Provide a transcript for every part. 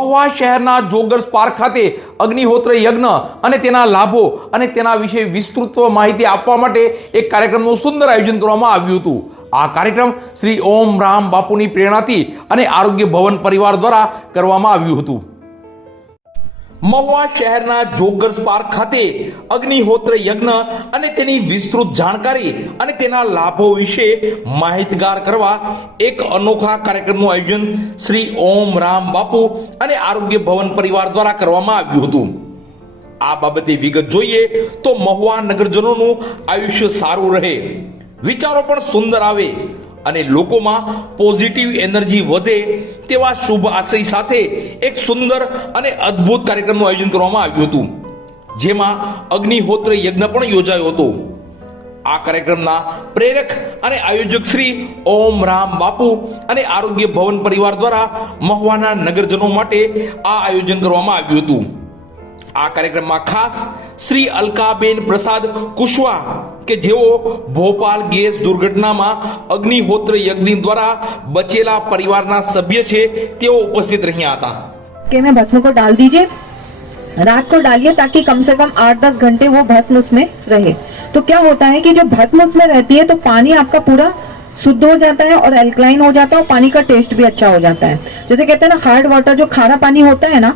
મહુવા શહેરના joggers park ખાતે અગ્નિહોત્ર યજ્ઞ અને તેના લાભો અને તેના વિશે વિસ્તૃત માહિતી આપવા માટે એક કાર્યક્રમનું સુંદર આયોજન કરવામાં આવ્યું હતું। આ કાર્યક્રમ શ્રી ઓમ રામ બાપુની પ્રેરણાથી અને આરોગ્ય ભવન પરિવાર દ્વારા કરવામાં આવ્યું હતું। મહુવા શહેરના જોગર્સ પાર્ક ખાતે અગ્નિહોત્ર યજ્ઞ અને તેની વિસ્તૃત જાણકારી અને તેના લાભો વિશે માહિતગાર કરવા એક અનોખા કાર્યક્રમનું આયોજન શ્રી ઓમ રામ બાપુ અને આરોગ્ય ભવન પરિવાર દ્વારા કરવામાં આવ્યું હતું। આ બાબતે વિગત જોઈએ તો મહુવા નગરજનોનું આયુષ્ય સારું રહે, વિચારો પણ સુંદર આવે અને લોકોમાં પોઝિટિવ એનર્જી વધે તેવા શુભ આશય સાથે એક સુંદર અને અદ્ભુત કાર્યક્રમનું આયોજન કરવામાં આવ્યું હતું, જેમાં અગ્નિહોત્ર યજ્ઞ પણ યોજાયો હતો। આ કાર્યક્રમના પ્રેરક અને આયોજક શ્રી ઓમ રામ બાપુ અને આરોગ્ય ભવન પરિવાર દ્વારા મહુવાના નગરજનો માટે આ આયોજન કરવામાં આવ્યું હતું। આ કાર્યક્રમમાં ખાસ શ્રી અલકાબેન પ્રસાદ કુશવાહ કે જેઓ ભોપાલ ગેસ દુર્ઘટનામાં અગ્નિહોત્ર યજ્ઞ દ્વારા બચેલા પરિવારના સભ્ય છે તેઓ ઉપસ્થિત રહ્યા હતા। के में भस्म को डाल दीजिए, रात को डालिए ताकि कम से कम 8-10 घंटे वो भस्म उसमें रहे। तो क्या होता है कि जब भस्म उसमें रहती है तो पानी आपका पूरा शुद्ध हो जाता है और एल्कलाइन हो जाता है और पानी का टेस्ट भी अच्छा हो जाता है। जैसे कहते हैं ना हार्ड वाटर, जो खारा पानी होता है ना,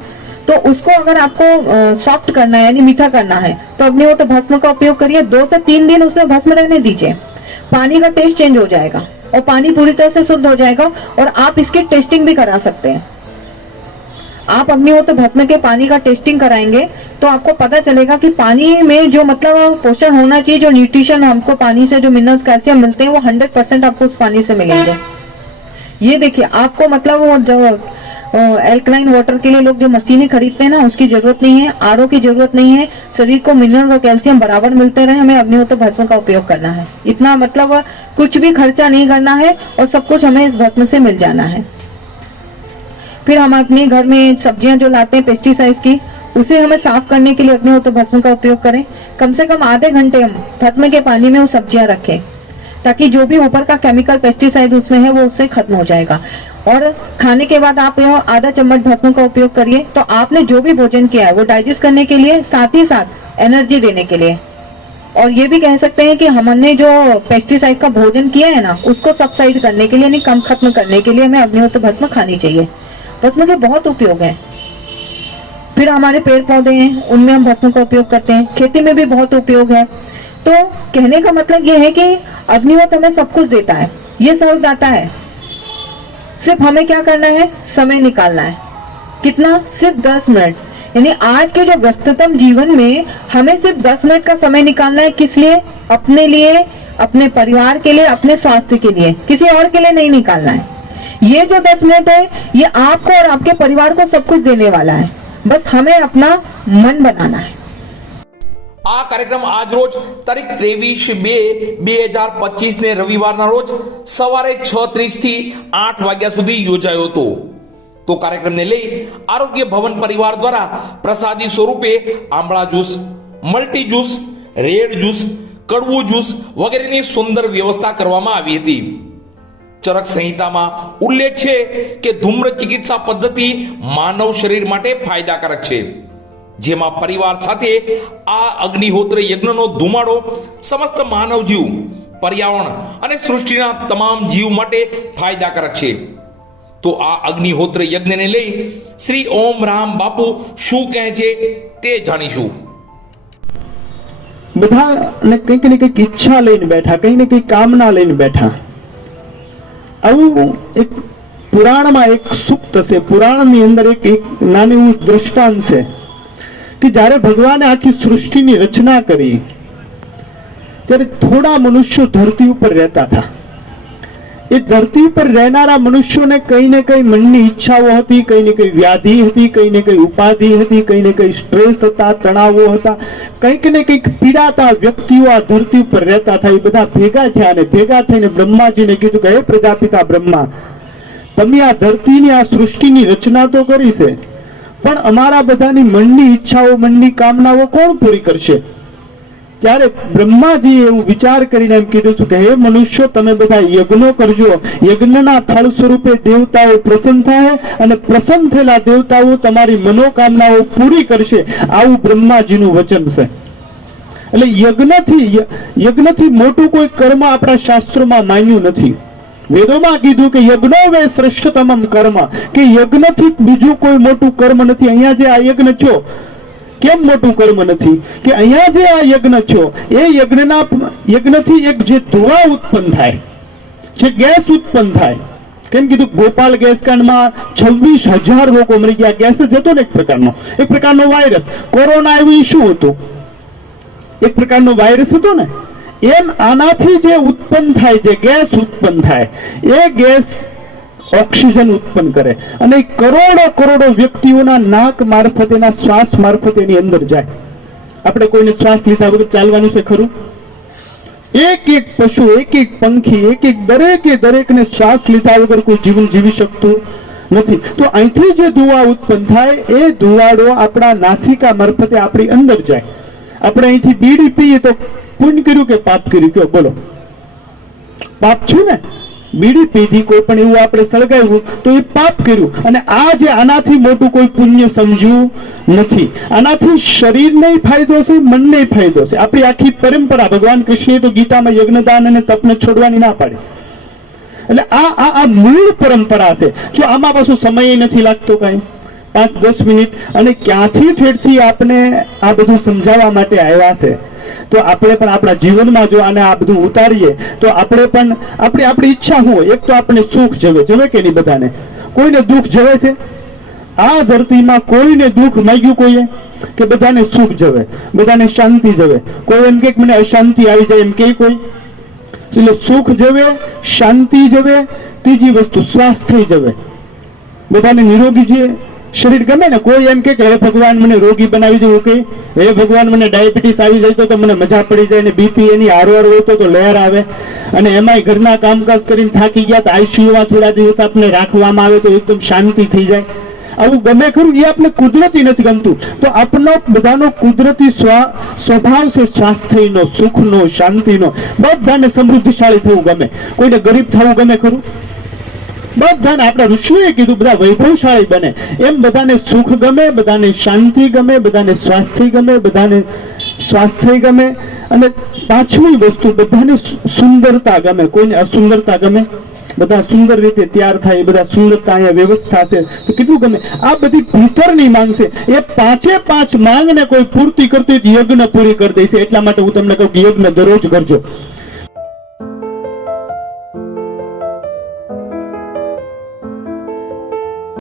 तो उसको अगर आपको सॉफ्ट करना है यानी मीठा करना है तो अग्निहोत्र भस्म का उपयोग करिए। 2 से 3 दिन उसमें भस्म रहने दीजिए, पानी का टेस्ट चेंज हो जाएगा और पानी पूरी तरह से शुद्ध हो जाएगा और आप इसकी टेस्टिंग भी करा सकते हैं। आप अग्निहोत्र भस्म के पानी का टेस्टिंग कराएंगे तो आपको पता चलेगा कि पानी में जो मतलब पोषण होना चाहिए, जो न्यूट्रिशन हमको पानी से जो मिनरल्स कैल्शियम मिलते हैं वो 100% आपको उस पानी से मिलेंगे। ये देखिए आपको मतलब वो जो एल्कलाइन वाटर के लिए लोग जो मशीनें खरीदते हैं ना, उसकी जरूरत नहीं है, आरओ की जरूरत नहीं है। शरीर को मिनरल्स और कैल्शियम बराबर मिलते रहे, हमें अग्निहोत्र भस्म का उपयोग करना है। इतना मतलब कुछ भी खर्चा नहीं करना है और सब कुछ हमें इस भस्म से मिल जाना है। फिर हम अपने घर में सब्जियां जो लाते हैं पेस्टिसाइड्स की, उसे हमें साफ करने के लिए अग्निहोत्र भस्म का उपयोग करें। कम से कम आधे घंटे हम भस्म के पानी में वो सब्जियां रखें ताकि जो भी ऊपर का केमिकल पेस्टिसाइड उसमें है वो उससे खत्म हो जाएगा। और खाने के बाद आप यह आधा चम्मच भस्म का उपयोग करिए तो आपने जो भी भोजन किया है वो डाइजेस्ट करने के लिए, साथ ही साथ एनर्जी देने के लिए। और ये भी कह सकते हैं कि हमने जो पेस्टिसाइड का भोजन किया है ना, उसको सबसाइड करने के लिए यानी कम खत्म करने के लिए हमें अग्निहोत्र भस्म खानी चाहिए। भस्म के बहुत उपयोग है। फिर हमारे पेड़ पौधे हैं, उनमें हम भस्म का उपयोग करते हैं, खेती में भी बहुत उपयोग है। तो कहने का मतलब ये है कि अग्निहोत्र हमें सब कुछ देता है, ये सर्वदाता है। सिर्फ हमें क्या करना है, समय निकालना है। कितना? सिर्फ 10 मिनट। यानी आज के जो व्यस्ततम जीवन में हमें सिर्फ 10 मिनट का समय निकालना है। किस लिए? अपने लिए, अपने परिवार के लिए, अपने स्वास्थ्य के लिए, किसी और के लिए नहीं निकालना है। ये जो 10 मिनट है ये आपको और आपके परिवार को सब कुछ देने वाला है, बस हमें अपना मन बनाना है। આ કાર્યક્રમ આજ રોજ તારીખ 23/2/2025 ને રવિવારના રોજ સવારે 6:30 થી 8 વાગ્યા સુધી યોજાયો હતો। તો કાર્યક્રમને લઈ આરોગ્ય ભવન પરિવાર દ્વારા પ્રસાદી સ્વરૂપે આંબળા juice, multi juice, red juice, કડવું જ્યુસ વગેરેની સુંદર વ્યવસ્થા કરવામાં આવી હતી। ચરક સંહિતામાં ઉલ્લેખ છે કે ધૂમ્ર ચિકિત્સા પદ્ધતિ માનવ શરીર માટે ફાયદાકારક છે, જેમાં પરિવાર સાથે આ અગ્નિહોત્ર યજ્ઞનો ધુમાડો સમસ્ત માનવ જીવ, પર્યાવરણ અને સૃષ્ટિના તમામ જીવ માટે ફાયદાકારક છે। તો આ અગ્નિહોત્ર યજ્ઞને લઈ શ્રી ઓમ રામ બાપુ શું કહે છે તે જાણીશું। બધા ને કંઈક ને કંઈક ઈચ્છા લઈને બેઠા, કંઈક ને કંઈક કામના લઈને બેઠા। આવું એક પુરાણમાં એક સૂક્ત છે, પુરાણની અંદર એક નાનું એવું દૃષ્ટાંત છે कि જ્યારે ભગવાને આખી સૃષ્ટિની રચના કરી ત્યારે થોડા મનુષ્યો ધરતી ઉપર રહેતા હતા। એ ધરતી ઉપર રહેનારા મનુષ્યોને કઈ ને કઈ મનની ઈચ્છાઓ હતી, કઈ ને કઈ વ્યાધિ હતી, કઈ ને કઈ ઉપાધિ હતી, કઈ ને કઈ સ્ટ્રેસ હતા, તણાવો હતા, કંઈક ને કંઈક પીડાતા વ્યક્તિઓ આ ધરતી ઉપર રહેતા હતા। એ બધા ભેગા થયા અને ભેગા થઈને બ્રહ્માજીને કીધું કે હે પ્રજાપિતા બ્રહ્મા, તમે આ ધરતીની આ સૃષ્ટિની રચના તો કરી છે, પણ અમારા બધાની મનની ઈચ્છાઓ, મનની કામનાઓ કોણ પૂરી કરશે? ત્યારે બ્રહ્માજીએ એવું વિચાર કરીને એમ કીધું છે કે હે મનુષ્યો, તમે બધા યજ્ઞો કરજો, યજ્ઞના ફળ સ્વરૂપે દેવતાઓ પ્રસન્ન થાય અને પ્રસન્ન થયેલા દેવતાઓ તમારી મનોકામનાઓ પૂરી કરશે, આવું બ્રહ્માજીનું વચન છે. એટલે યજ્ઞથી મોટું કોઈ કર્મ આપણા શાસ્ત્રોમાં માન્યું નથી. વેદોમાં કીધું કે યજ્ઞો વે શ્રેષ્ઠતમમ કર્મ, કે યજ્ઞથી બીજું કોઈ મોટું કર્મ નથી. અહીંયા જે આ યજ્ઞ છો, કેમ મોટું કર્મ નથી? કે અહીંયા જે આ યજ્ઞ છો એ યજ્ઞથી એક જે ધુઆ ઉત્પન્ન થાય, જે ગેસ ઉત્પન્ન થાય. કેમ કીધું? ભોપાલ ગેસ કાંડમાં 26,000 લોકો મરી ગયા. ગેસ જ હતો ને એક પ્રકારનો વાયરસ. કોરોના આવ્યું એ શું હતું? એક પ્રકારનો વાયરસ હતો ને. એમ આનાથી જે ઉત્પન્ન થાય, જે ગેસ ઉત્પન્ન થાય, એ ગેસ ઓક્સિજન ઉત્પન્ન કરે અને કરોડો વ્યક્તિઓના નાક મારફતે, શ્વાસ મારફતે એની અંદર જાય. આપણે કોઈને શ્વાસ લીધા વગર ચાલવાનું છે ખરું? એક પશુ, એક પંખી, દરેકને શ્વાસ લીધા વગર કોઈ જીવન જીવી શકતું નથી. તો અહીંથી જે ધુઆ ઉત્પન્ન થાય એ ધુવાડો આપણા નાસિકા મારફતે આપણી અંદર જાય. આપણે અહીંથી બીડી પીએ તો પુણ્ય કર્યું કે પાપ કર્યું? કયો બોલો? પાપ છું ને. બીડી પીધી, કોઈ પણ એવું આપણે સળગાવ્યું તો એ પાપ કર્યું. અને આ જે આનાથી મોટું કોઈ પુણ્ય સમજ્યું નથી. આનાથી શરીરને ફાયદો છે, મનને ફાયદો છે. આપણી આખી પરંપરા, ભગવાન કૃષ્ણએ તો ગીતામાં યજ્ઞદાન અને તપને છોડવાની ના પાડી. એટલે આ મૂળ પરંપરા છે. જો આમાં પાછું સમય નથી લાગતો કઈ 5-10 મિનિટ, અને ક્યાંથી ઠેરથી આપણે આ બધું સમજાવવા માટે આવ્યા છે. તો આપણે પણ આપણા જીવનમાં જો આને આ બધું ઉતારીએ તો આપણે પણ આપણી ઈચ્છા શું હોય? એક તો આપણે સુખ જવે કે નહીં? બધાને કોઈને દુઃખ જવે છે? આ ધરતીમાં કોઈને દુઃખ માંગ્યું કોઈએ? કે બધાને સુખ જવે, બધાને શાંતિ જવે. કોઈ એમ કે મને અશાંતિ આવી જાય એમ કે કોઈ? એટલે સુખ જવે, શાંતિ જવે, ત્રીજી વસ્તુ સ્વાસ્થ્ય જવે. બધાને નિરોગી છે શરીર ગમે ને. કોઈ એમ કે હે ભગવાન મને રોગી બનાવી દેવું, કે હે ભગવાન મને ડાયાબિટીસ આવી જાય તો મને મજા પડી જાય, ને બીપી એની હારવાર હોય તો લહેર આવે, અને એમાંય ઘરના કામકાજ કરીને થાકી ગયા તો આઈસીયુમાં થોડા દિવસ આપણે રાખવામાં આવે તો એકદમ શાંતિ થઈ જાય. આવું ગમે ખરું? એ આપણે કુદરતી નથી ગમતું. તો આપણો બધાનો કુદરતી સ્વભાવ છે સ્વાસ્થ્યનો, સુખનો, શાંતિનો. બધાને સમૃદ્ધિશાળી થવું ગમે. કોઈને ગરીબ થવું ગમે ખરું? બધાને આપણા ઋષિઓએ કીધું બધા વૈભવશાળી બને. એમ બધાને સુખ ગમે, બધાને શાંતિ ગમે, બધાને સ્વાસ્થ્ય ગમે. અને પાંચમી વસ્તુ, બધાને સુંદરતા ગમે. કોઈને અસુંદરતા ગમે? બધા સુંદર રીતે તૈયાર થાય, એ બધા સુંદરતા અહીંયા વ્યવસ્થા છે તો કેટલું ગમે. આ બધી ભીતરની માંગ છે. એ 5 માંગને કોઈ પૂર્તિ કરતી યજ્ઞ પૂરી કરી દે છે. એટલા માટે હું તમને કહું કે યજ્ઞ દરરોજ કરજો.